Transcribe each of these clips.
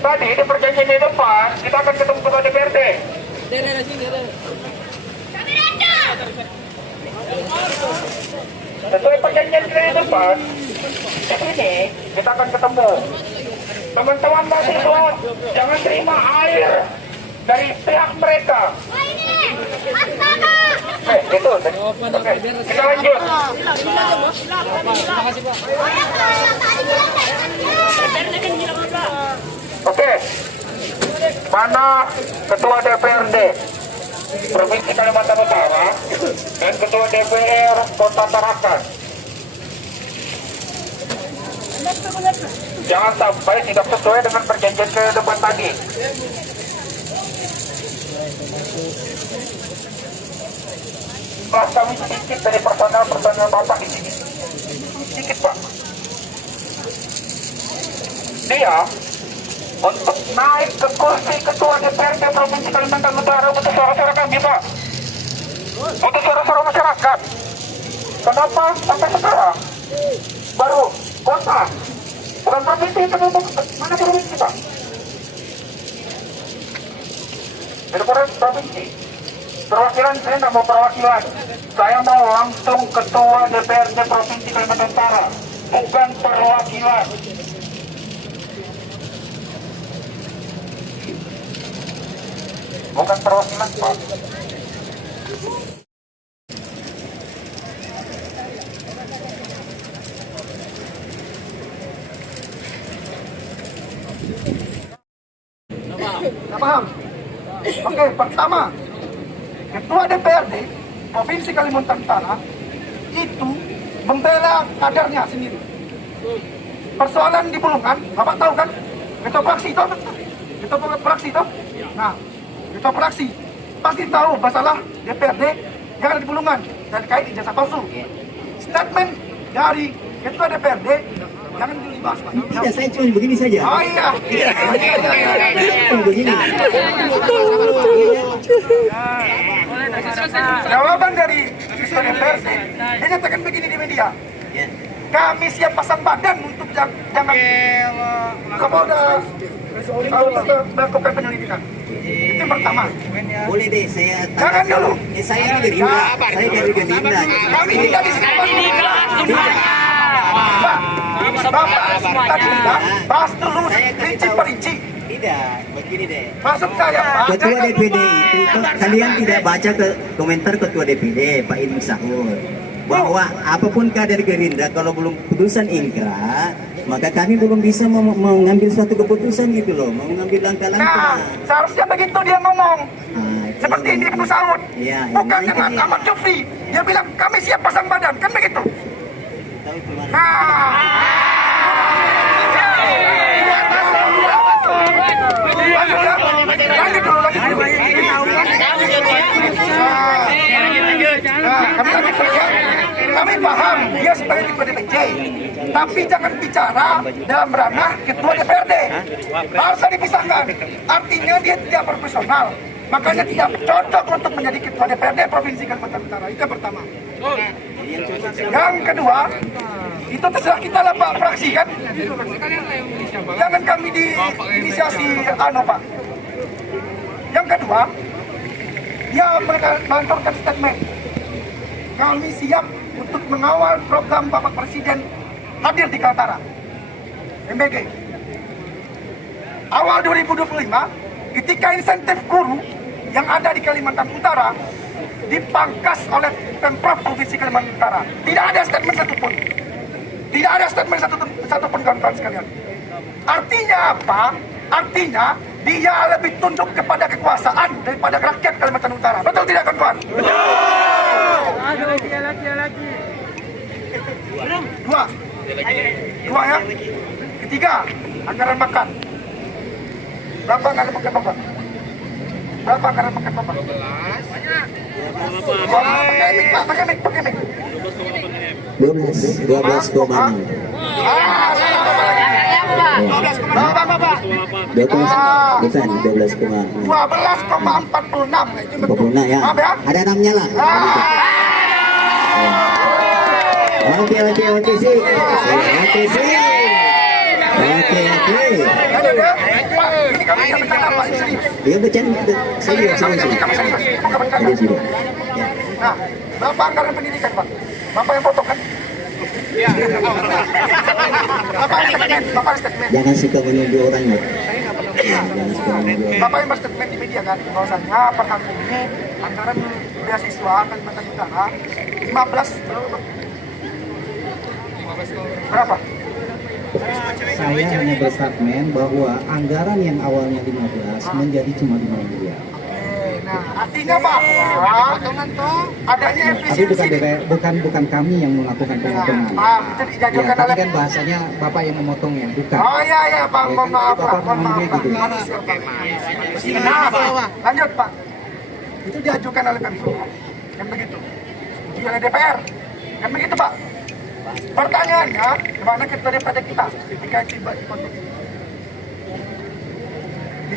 tadi di perjanjian di depan kita akan ketemu ketua DPRD. Sesuai perjanjian kita di depan, di sini kita akan ketemu. Teman-teman mahasiswa jangan terima air dari pihak mereka. Itu. Oke, kita lanjut. Oke, mana ketua DPRD Provinsi Kalimantan Utara dan ketua DPR Kota Tarakan? Jangan sampai tidak sesuai dengan perjanjian ke depan tadi. Kami sedikit dari personel Bapak di sini. Sedikit, Pak. Dia untuk naik ke kursi ketua DPRD Provinsi Kalimantan Utara untuk suara-suara kami, Pak. Untuk suara-suara masyarakat. Kenapa sampai sekarang baru kota, bukan provinsi, itu mana provinsi, Pak? Itu provinsi. Perwakilan saya nggak mau perwakilan, saya mau langsung ketua DPRD Provinsi Kalimantan Utara, bukan perwakilan. Bukan perwakilan, Pak. Nggak paham? Oke, pertama, ketua DPRD Provinsi Kalimantan Utara itu membela kadernya sendiri. Persoalan di Bulungan, Bapak tahu kan? Ketua fraksi itu, Nah, ketua fraksi pasti tahu masalah DPRD yang ada di Bulungan dan kait ijazah palsu. Statement dari ketua DPRD jangan dibahas, Pak. Tidak, saya cuma begini saja. Oh iya. Begini. Jawaban dari ketua DPRD, dia nyatakan begini di media. Kami siap pasang badan untuk jangan Kapolda melakukan penyelidikan. Itu yang pertama. Boleh deh, saya Jangan dulu. Saya dari Gerindra. Saya dari Gerindra. Kami tidak disebut. Bapak tadi bilang bahas dulu rinci perinci. Tidak, begini deh. Maksud saya, Pak. Ketua DPD itu, kalian tidak baca ke komentar Ketua DPD Pak Ilmi Sahur bahwa apapun kader Gerindra kalau belum putusan ingkrah, maka kami belum bisa mengambil suatu keputusan gitu loh, mengambil langkah-langkah. Nah, seharusnya begitu dia ngomong. Seperti ini Ibnu Saud. Iya, Bukan dengan Ahmad Jufri. Dia bilang kami siap pasang badan, kan begitu. Tahu gimana? Kami paham dia sebagai ketua DPC, tapi jangan bicara dalam ranah ketua DPRD. Harus dipisahkan. Artinya dia tidak profesional, makanya tidak cocok untuk menjadi ketua DPRD Provinsi Kalimantan Utara. Itu yang pertama. Yang kedua, itu terserah kita lah Pak fraksi kan. Jangan kami diinisiasi Pak. Yang kedua, dia mengeluarkan statement. Kami siap untuk mengawal program Bapak Presiden hadir di Kaltara, MBG. Awal 2025, ketika insentif guru yang ada di Kalimantan Utara dipangkas oleh Pemprov Provinsi Kalimantan Utara. Tidak ada statement satupun. Tidak ada statement satupun kawan-kawan sekalian. Artinya apa? Artinya dia lebih tunduk kepada kekuasaan daripada rakyat Kalimantan Utara. Betul tidak kawan-kawan? Betul. Dua ya. Ketiga, anggaran makan. Berapa anggaran makan Bapak? Berapa anggaran makan Bapak? 12. Pakai mic. 12,6. Berapa Bapak? 12,46 ya. Ada 6-nya lah. Oke sih. Oke. Kami nggak bercanda Pak, ini serius. Dia bercanda. Serius. Kami serius, bukan bercanda. Serius sudah. Ya. Nah, Bapak anggaran pendidikan Pak, Bapak yang potong kan? Iya. Bapak statement. Jangan suka menuduh orang ya. Jangan suka menuduh orang. Bapak yang berstatement di media kan, bahwasanya per tahun ini anggaran beasiswa Kalimantan Utara 15 berapa? Saya hanya berstatement bahwa anggaran yang awalnya 15 menjadi cuma 5 miliar. Nah, artinya bahwa adanya Tapi efisiensi bukan kami yang melakukan pemotongan. itu Ya, dijajukan tapi oleh kan bahasanya Bapak yang memotongnya, bukan. Oh iya Pak, Ya, mohon kan maaf Bapak Pak, mohon maaf ngomongnya Pak. gitu. Manusia Pak. Nah, lanjut Pak. Itu diajukan oleh Menko, kan begitu. Disetujui oleh DPR, kan begitu Pak. Pertanyaannya, kemana kita daripada kita ketika tiba di konten ini?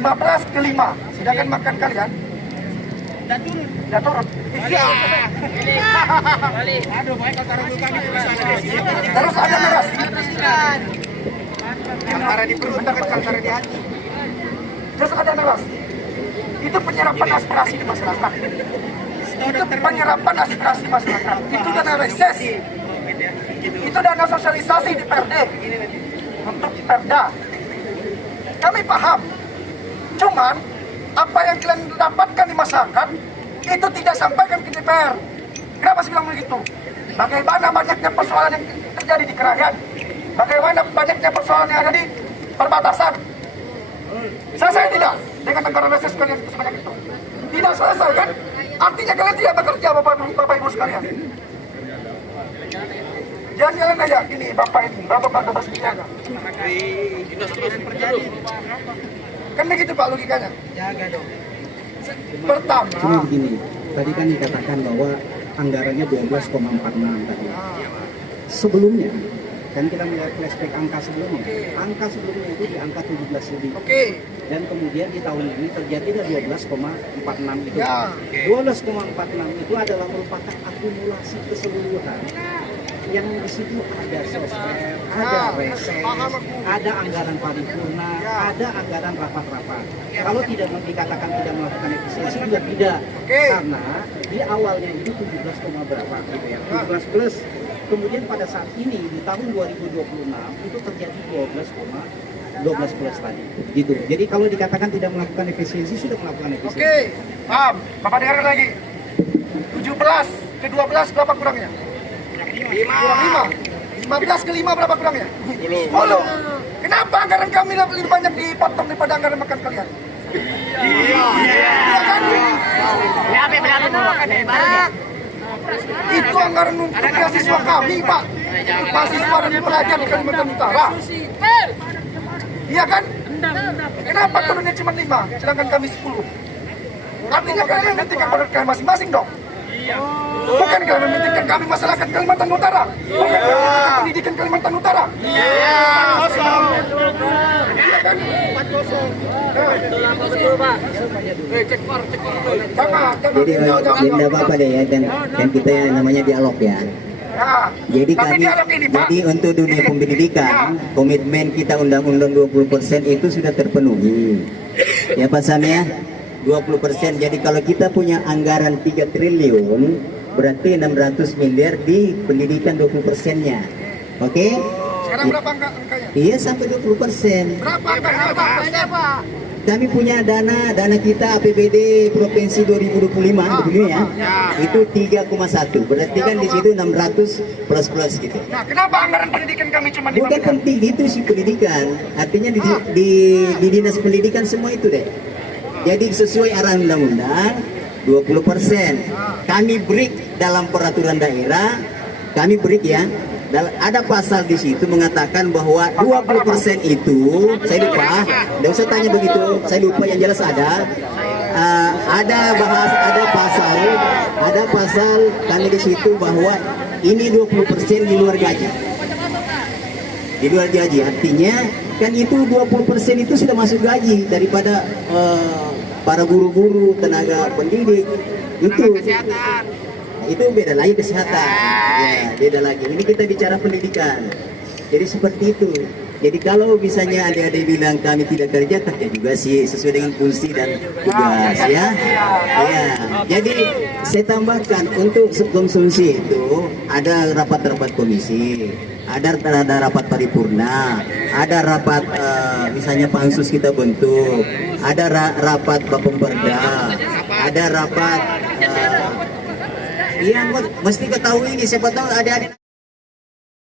15 ke 5, sedangkan makan kalian udah turun. Iya. Terus ada narasi antara di perut dan antara di hati. Terus ada narasi. Itu penyerapan aspirasi di masyarakat. Itu penyerapan aspirasi masyarakat. Itu dana reses. Itu dana sosialisasi di PRD untuk Perda. Kami paham. Cuman apa yang kalian dapatkan di masyarakat itu tidak sampaikan ke DPR. Kenapa saya bilang begitu? Bagaimana banyaknya persoalan yang terjadi di Keragan, bagaimana banyaknya persoalan yang ada di perbatasan. Selesai tidak dengan anggaran reses kalian sebanyak itu? Tidak selesai kan? Artinya kalian tidak bekerja Bapak Ibu sekalian. Jangan jalan aja gini Bapak ini, Bapak bebas bicara. Kan begitu Pak logikanya. Jaga dong. Cuma Pertama, begini, tadi kan dikatakan bahwa anggarannya 12,46 tadi. Sebelumnya, kan kita melihat flashback angka sebelumnya. Angka sebelumnya itu di angka 17 lebih. oke. Dan kemudian di tahun ini terjadilah 12,46 itu. Ya. 12,46 itu adalah merupakan akumulasi keseluruhan yang di situ ada sosmed, ada reses, ada anggaran paripurna, ada anggaran rapat-rapat. Kalau tidak dikatakan tidak melakukan efisiensi juga tidak, karena di awalnya itu 17, berapa gitu ya, 17 plus. Kemudian pada saat ini di tahun 2026 itu terjadi 12 plus tadi, gitu. Jadi kalau dikatakan tidak melakukan efisiensi sudah melakukan efisiensi. Oke, paham. Bapak dengar lagi. 17 ke 12 berapa kurangnya? 5. 15 ke 5 berapa kurangnya? 10. Kenapa anggaran kami lebih banyak dipotong daripada anggaran makan kalian? Iya kan? Itu anggaran untuk mahasiswa kami, Pak. Mahasiswa dan pelajar di Kalimantan Utara. Iya kan? Kenapa turunnya cuma 5, sedangkan kami 10? Artinya kalian mementingkan pada kalian masing-masing dong. Bukan kalian mementingkan kami masyarakat Kalimantan Utara. Bukan kalian mementingkan pendidikan Kalimantan Utara. Kosong. Iya kan? 4-0. Jadi tidak apa-apa deh ya, dan kita namanya dialog ya. Jadi jadi untuk dunia pendidikan komitmen kita undang-undang 20% itu sudah terpenuhi. Ya Pak Sam ya, 20%. Jadi kalau kita punya anggaran 3 triliun, berarti 600 miliar di pendidikan 20%-nya. Oke? Sekarang berapa angkanya? Iya sampai 20%. Berapa angkanya, Pak? Kami punya dana kita APBD Provinsi 2025 begini ya. Itu 3,1. Berarti kan di situ 600 plus gitu. Nah, kenapa anggaran pendidikan kami cuma 5 Bukan miliar? penting itu sih pendidikan. Artinya di dinas pendidikan semua itu deh. Jadi sesuai arahan undang-undang 20%. Kami break dalam peraturan daerah. Kami break ya. Ada pasal di situ mengatakan bahwa 20% itu, saya lupa, tidak usah tanya begitu, saya lupa, yang jelas ada pasal kami di situ bahwa ini 20% di luar gaji. Di luar gaji, artinya kan itu 20% itu sudah masuk gaji daripada para guru-guru, tenaga pendidik itu beda lagi kesehatan, ya beda lagi. Ini kita bicara pendidikan, jadi seperti itu. Jadi kalau misalnya adik-adik bilang kami tidak kerja juga sih sesuai dengan fungsi dan tugas ya. Ya. Jadi saya tambahkan untuk konsumsi itu ada rapat-rapat komisi, ada rapat paripurna, ada rapat misalnya pansus kita bentuk, ada rapat Bapemperda, ada rapat yang mesti ketahui ini siapa tahu ada